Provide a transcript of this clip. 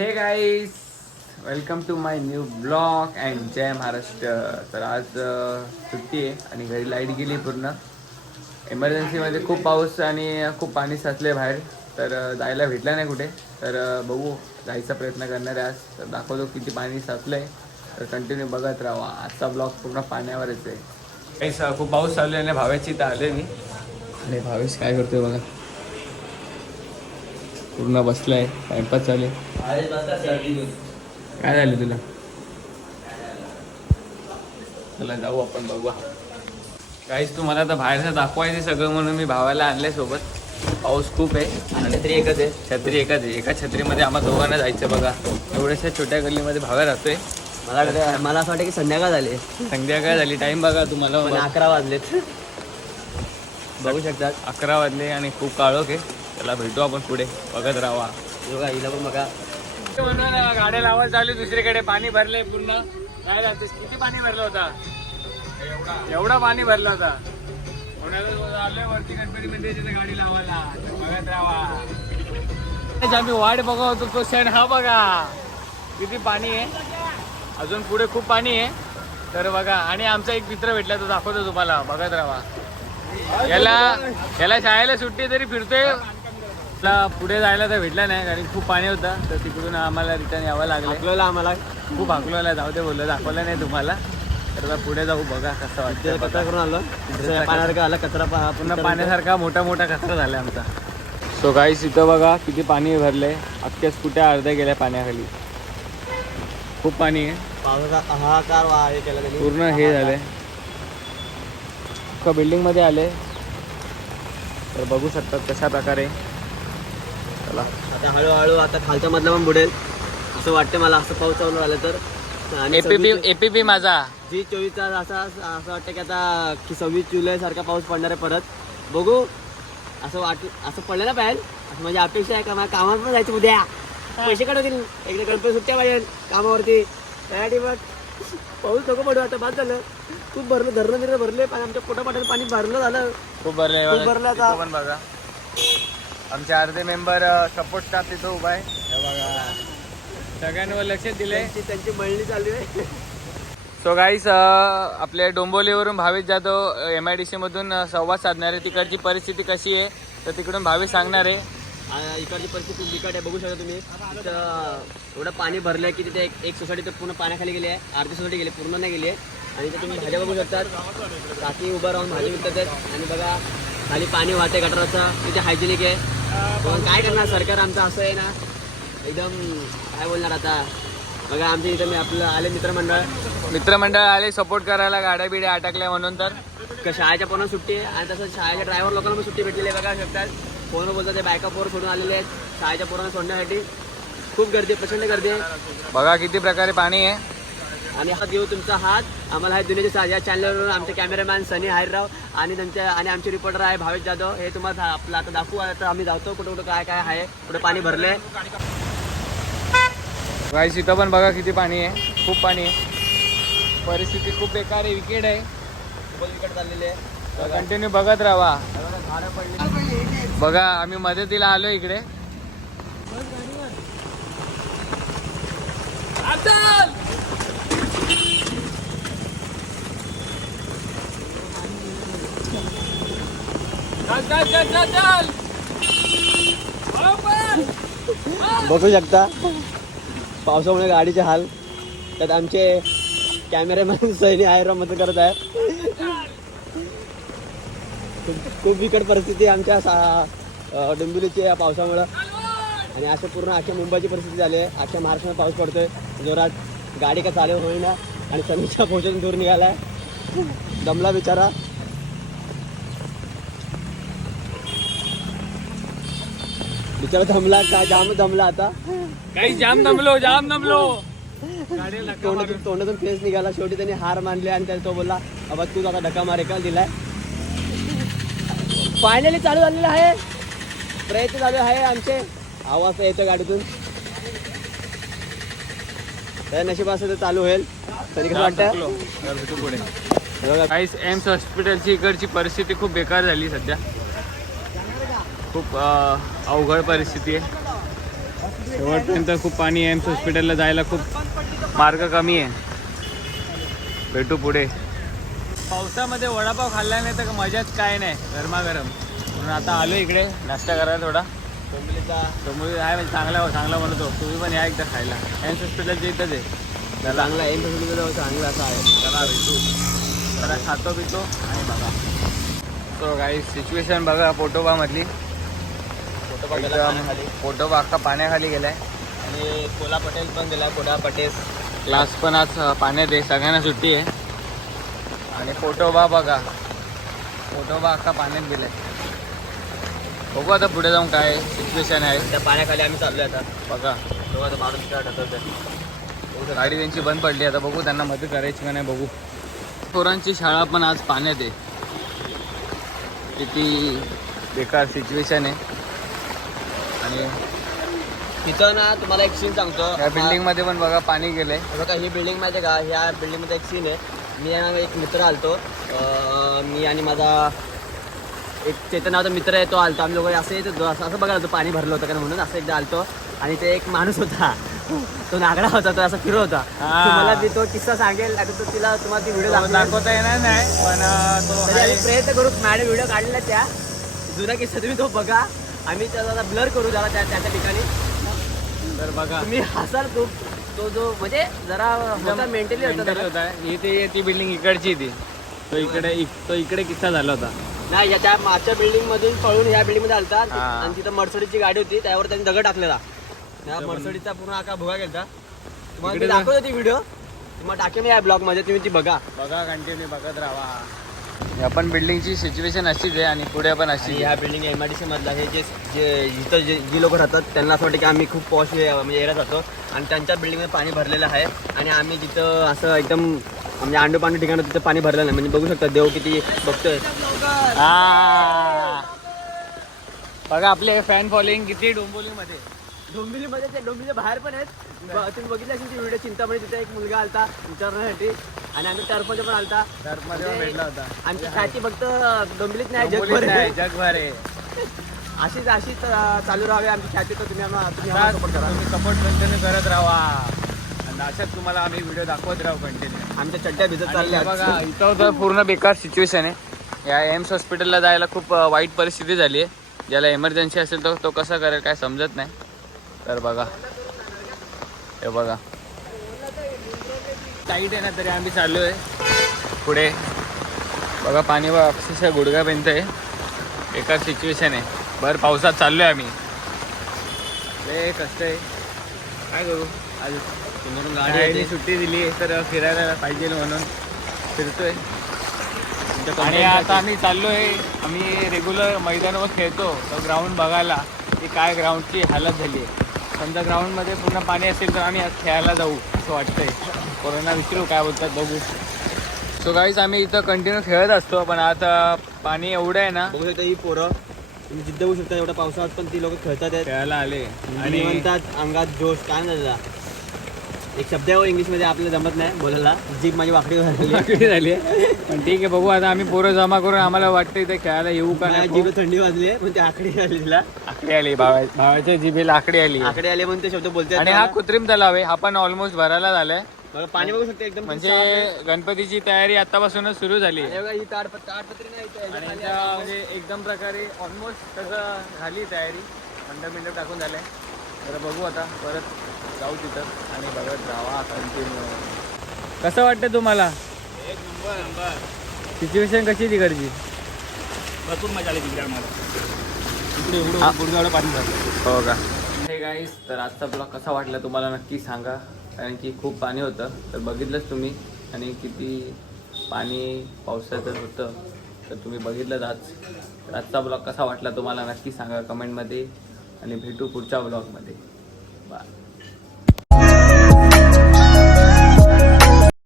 Hey guys welcome to my new blog and Jai Maharashtra तर आज सुट्टी आहे आणि घरी लाइट गेली पूर्ण. एमर्जन्सीमध्ये खूप पाऊस आणि खूप पाणी साचले बाहेर. तर जायला भेटलं नाही कुठे. तर बघू जायचा प्रयत्न करणार आहे आज. तर दाखवतो किती पाणी साचलं आहे तर कंटिन्यू बघत राहा. आजचा ब्लॉग पूर्ण पाण्यावरच आहे. काही खूप पाऊस चालू आहे आणि भावेची तर आले मी आणि भावेश काय करतोय बघा? पूर्ण बसलाय टाइमपास चालू आहे. काय झालं तुला? चला जाऊ आपण बघू. काहीच तुम्हाला आता बाहेरचं दाखवायचं सगळं म्हणून मी भावाला आणलंय सोबत. पाऊस खूप आहे. आणि छत्री एकच आहे. छत्री एकच आहे. एका छत्रीमध्ये आम्हा दोघांना जायचं बघा. एवढ्याशा छोट्या गल्लीमध्ये भाव्या राहतोय. मला वाटतं- मला असं वाटतं की संध्याकाळ झाली. संध्याकाळ झाली. टाइम बघा तुम्हाला. पण अकरा वाजलेत. बघू शकतात अकरा वाजले आणि खूप काळोख आहे. त्याला भेटू आपण पुढे. बघत राहा बघा हिला पण बघा. म्हणून गाड्या लावायला चालू दुसरीकडे पाणी भरले पूर्ण. काय जातेस किती पाणी भरलं होता? एवढा. पाणी भरलं होता. आलोय वरती गणपती मंदिराची गाडी लावायला. बघत राहा आम्ही वाट बघा होतो तो क्षण हा बघा. किती पाणी आहे. अजून पुढे खूप पाणी आहे. तर बघा आणि आमचा एक मित्र भेटला तो दाखवतो तुम्हाला. बघत राहा याला याला शाळेला सुट्टी तरी फिरतोय. त्याला पुढे जायला तर भेटला नाही कारण खूप पाणी होतं तर तिकडून आम्हाला रिटर्न यावं लागलं. आपल्याला आम्हाला. खूप हाकलोला जाऊ दे बोललं दाखवलं नाही तुम्हाला. तर आता पुढे जाऊ बघा कसं वाटतं कचरा. करून आलो. पाण्यासारखं आला कचरा पा- पूर्ण कचरा- पाण्यासारखा मोठा मोठा कचरा झाला आमचा. सो गाईस इथं बघा किती पाणी भरलंय अख्ख्या स्कुट्या अर्ध्या गेल्या पाण्याखाली. खूप पाणी आहे. पावसाचा हाहाकार वा हे केलं त्यांनी. पूर्ण हे झालंय. अख्खा बिल्डिंगमध्ये आले तर बघू शकतात कशा प्रकारे चला. आता हळूहळू आता खालच्या मधला पण बुडेल. असं वाटतं मला असं पाऊस चालू आलं तर. आणि एपीपी सव्वीस- एपीपी माझा. जी चोवीसचा असा असं वाटतं की आता की सव्वीस जुलै सारखा पाऊस पडणार आहे परत. बघू. असं वाट असं पडलं ना पाहिजे असं माझी अपेक्षा आहे का? माझ्या कामावर पण जायचं उद्या. पैसे काढवतील एकदा गणपती सुट्ट्या पाहिजे कामावरती. त्यासाठी मग पाऊस नको पडू आता. बाद झालं. खूप भरलं. धरणं बिरणं भरले. पण आमच्या पोटा पाटात पाणी भरलं झालं. खूप भरले खूप भरलं आता. आमचे अर्धे मेंबर सपोर्ट स्टाफ तिथं उभा आहे. बघा. सगळ्यांवर लक्ष दिले त्यांची त्यांची मळणी चालू आहे. सो गाईस आपल्या डोंबोलीवरून Bhavesh Jadhav M I D C मधून अ, संवाद साधणार. आहे तिकडची परिस्थिती कशी आहे तर तिकडून भावेश सांगणार आहे. इकडची परिस्थिती खूप बिकट आहे. बघू शकता तुम्ही. एवढं पाणी भरलं आहे की तिथे एक एक सोसायटी तर पूर्ण पाण्याखाली गेली आहे. अर्धी सोसायटी गेली पूर्ण नाही गेली आहे. आणि इथे तुम्ही भाज्या बघू शकतात. रात्री उभं राहून भाजी विकतात. आहेत आणि बघा खाली पाणी वाहते गटाराचा. तिथे हायजेनिक आहे. पण काय करणार सरकार आमचं असं आहे ना एकदम काय बोलणार आता. बघा आमच्या इथं मी आपलं आले मित्रमंडळ. मित्रमंडळ आले सपोर्ट करायला गाड्या बिड्या अटकल्या म्हणून तर. शाळेच्या पोरांना सुट्टी आहे आणि तसंच शाळेच्या ड्रायव्हर लोकांना पण सुट्टी भेटलेली आहे बघा शकतात फोनवर बोलतात ते बॅकअप वर सोडून आलेले आहेत. शाळेच्या पोरांना सोडण्यासाठी खूप गर्दी प्रचंड गर्दी आहे. बघा किती प्रकारे पाणी आहे. आणि हा देऊ तुमचा हात. आम्हाला हा दुनियाचे साज या चॅनलवर आमचे कॅमेरामॅन सनी हायरराव आणि त्यांच्या आणि आमचे रिपोर्टर आहे भावेश जाधव. हे तुम्हाला आपलं आता दाखवू. आता आम्ही जातो. कुठं कुठं काय काय आहे. कुठं पाणी भरलंय. गाईस इथं पण बघा किती पाणी आहे. खूप पाणी आहे. परिस्थिती खूप बेकार आहे. विकेट आहे. खूपच विकट चाललेले आहे. कंटिन्यू बघत राहा. बघा, झाडं पडली बघा आम्ही मदतीला आलो इकडे. बघू शकता. पावसामुळे गाडीचे हाल. त्यात आमचे कॅमेरामॅन सैनी हायरराव मदत करत आहे खूप- खूप बिकट परिस्थिती आहे आमच्या सा- डोंबिवलीची या पावसामुळं. आणि असं पूर्ण अख्ख्या मुंबईची परिस्थिती झाली आहे. अख्ख्या महाराष्ट्रात पाऊस पडतोय. जोरात गाडी का चालू होईना. आणि समीच्या पोहोचून दूर निघालाय. दमला बिचारा. बिचारा दमला का जाम दमला आता? काही जाम दमलो जाम दमलो. तोंडातून तोंडातून फेस निघाला. शेवटी त्यांनी हार मानले आणि त्याला तो बोलला बाबा तू आता धक्का मार एकाला दिलाय. फायनली चालू झालेलं आहे. प्रयत्न चालू आहे आमचे. आवाज तर येतो गाडीतून. त्या नशीब असं तर चालू होईल. तरी कसं वाटतं काहीच एम्स हॉस्पिटलची इकडची परिस्थिती खूप बेकार झाली सध्या. खूप अवघड परिस्थिती आहे. शेवटपर्यंत खूप पाणी आहे एम्स हॉस्पिटलला जायला खूप मार्ग कमी आहे. भेटू पुढे. पावसामध्ये वडापाव खाल्ला नाही तर मजाच काय नाही गरमागरम. म्हणून आता आलो इकडे नाश्ता करायला थोडा. डोंबिवलीचा समोर आहे म्हणजे चांगला चांगला म्हणतो. तुम्ही पण या एकदा खायला. एम्स हॉस्पिटलच्या इथंच आहे. त्याला चांगला एम चांगला असा आहे. चला भेटू. जरा खातो पितो आणि बघा. तो काही सिच्युएशन बघा पोटोबामधली एकदम पाण्याखाली. पोटोबा अख्खा पाण्याखाली गेलाय. आणि कोला पटेल पण गेला कोला पटेल. क्लास पण आज पाण्यात आहे सगळ्यांना सुट्टी आहे. आणि पोटोबा बघा. पोटोबा अख्खा पाण्यात गेलाय. बघू आता पुढे जाऊन काय सिच्युएशन आहे. त्या पाण्याखाली आम्ही चाललोय आता. बघा. तेव्हा तो माणूस काय ढकलतोय गाडी त्यांची बंद पडली आता बघू त्यांना मदत करायची का नाही बघू. पोरांची शाळा पण आज पाण्यात आहे. किती बेकार सिच्युएशन आहे. आणि तिथं ना तुम्हाला एक सीन सांगतो. या बिल्डिंगमध्ये पण बघा पाणी गेलंय. हे बघा ही बिल्डिंग माहिती आहे का? ह्या बिल्डिंगमध्ये एक सीन आहे. मी आणि एक मित्र आलतो. अं, मी आणि माझा एक चेतन नावाचा मित्र आहे तो आलतो. आम्ही लोक असं येत होतो असं असं बघा होतं पाणी भरलं होतं का म्हणून. असं एकदा आलतो. आणि ते एक माणूस होता. तो नागडा होता तो असा फिरत होता. हा. तुम्हाला मी तो किस्सा सांगेल आता तो तिला तुम्हाला ती व्हिडिओ तो दाखवता येणार नाही पण तो. प्रयत्न करू मॅडम व्हिडिओ काढलेला त्या. जुना किस्सा तुम्ही तो बघा. आम्ही त्याला ब्लर करू जरा त्या त्याच्या ठिकाणी. तर बघा. तुम्ही हसाल तो तो जो म्हणजे जरा होता मेंटली होता. होता. ही ती बिल्डिंग इकडची ती. तो इकडे इक- तो इकडे किस्सा झाला होता. नाही त्या मागच्या बिल्डिंग मधून पळून या बिल्डिंगमध्ये आलता. आणि तिथं मर्सडीची गाडी होती. त्यावर त्यांनी दगड टाकलेला. त्या मर्सडीचा पूर्ण आका भुगा गेलता. तुम्हाला. दाखवतो ती व्हिडिओ तुम्हाला टाकेन या ब्लॉगमध्ये. तुम्ही ती बघा. बघा कंटिन्यू बघत राहा. या पण बिल्डिंगची सिच्युएशन अशीच आहे आणि पुढे पण अशीच या building M I D C मधला हे जे जे जिथं जे जी लोक राहतात त्यांना असं वाटतं की आम्ही खूप पॉश म्हणजे एरियात जातो. आणि त्यांच्या बिल्डिंगमध्ये पाणी भरलेलं आहे. आणि आम्ही तिथं असं एकदम म्हणजे अंडू पांडू ठिकाण तिथं पाणी भरलेलं नाही. म्हणजे बघू शकता देव किती बघतोय. हा. बघा आपले फॅन फॉलोईंग किती डोंबोलीमध्ये डोंबिवलीमध्ये ते डोंबिवलीच्या बाहेर पण आहेत. तुम्ही बघितलं असेल ती व्हिडिओ चिंतामणी तिथे एक मुलगा आलता विचारण्यासाठी. आणि आम्ही टर्फमध्ये पण आलता. टर्फमध्ये पण म्हणजे भेटला होता. आमची ख्याती फक्त डोंबिवलीत नाही जगभर आहे. जगभर आहे. अशीच अशीच चालू राहावी आमची ख्याती तर तुम्ही आम्हाला support करा. तुम्ही सपोर्ट कंटिन्यू करत राहा. आणि अशाच तुम्हाला आम्ही व्हिडिओ दाखवत राहू कंटिन्यू आमच्या चड्ड्या भिजत चालल्या बघा इथं तर पूर्ण बेकार सिच्युएशन आहे. या एम्स हॉस्पिटलला जायला खूप वाईट परिस्थिती झाली आहे. ज्याला एमर्जन्सी असेल तर तो कसा करेल काय समजत नाही. तर बघा. हे बघा. टाईट आहे ना तरी आम्ही चाललो आहे पुढे. बघा पाणी बघा अक्षरशः गुडघ्यापर्यंत आहे. बेकार सिच्युएशन आहे. भर पावसात चाललो आहे आम्ही. लय कष्ट आहे. काय करू? आज समोरून गाडी. सुट्टी दिली तर फिरायला पाहिजे म्हणून फिरतोय. आणि आता आम्ही चाललोय. आम्ही रेग्युलर मैदानावर खेळतो. तर ग्राउंड बघायला. की काय ग्राउंडची हालत झाली आहे. समजा ग्राउंडमध्ये पूर्ण पाणी असेल तर आम्ही आज खेळायला जाऊ असं वाटतंय. कोरोना विचारू काय बोलतात बघू. सो गाईज आम्ही इथं कंटिन्यू खेळत असतो पण आता पाणी एवढं आहे ना बघू शकता ही पोरं. तुम्ही जिद्द बघू शकता एवढ्या पावसाळ्यात पण ती लोक खेळतात खेळायला आले. आणि म्हणतात अंगात जोश काय त्याला? एक शब्द आहे इंग्लिशमध्ये आपल्याला जमत नाही बोलायला. जीप माझी वाकडी झाली आहे. पण ठीक आहे बघू आता आम्ही पोरं जमा करून आम्हाला वाटतं इथे खेळायला येऊ का नाही जीभ थंडी वाजली आहे पण ती आकडी आली तिला आकडी आली भावा भावाच्या जिभेला आकडी आली आकडे आले म्हणून ते शब्द बोलते आणि हा कृत्रिम तलाव आहे हा पण ऑलमोस्ट भरायला झालाय. पाणी बघू शकते एकदम म्हणजे गणपतीची तयारी आतापासूनच सुरू झाली ही ताडपत्री नाही. म्हणजे एकदम प्रकारे ऑलमोस्ट तसं झाली तयारी. मंडप मिंडप टाकून झालंय. तर बघू आता परत जाऊ तिथं आणि बघत राहा कंटिन्यू कसं वाटतं तुम्हाला? एक नंबर नंबर सिच्युएशन कशी आहे तिकडची? भरपूर मजा आली तिकडे आम्हाला. इकडे एवढं हा. गुडगावलं पाणी झालं हो का? हे गाईस तर आजचा ब्लॉग कसा वाटला तुम्हाला नक्की सांगा. कारण की खूप पाणी होतं. तर बघितलंच तुम्ही. आणि किती पाणी पावसाचं होतं. तर तुम्ही बघितलंच आज. तर आजचा ब्लॉग कसा वाटला तुम्हाला नक्की सांगा कमेंटमध्ये. आणि भेटू पुढच्या ब्लॉगमध्ये बाय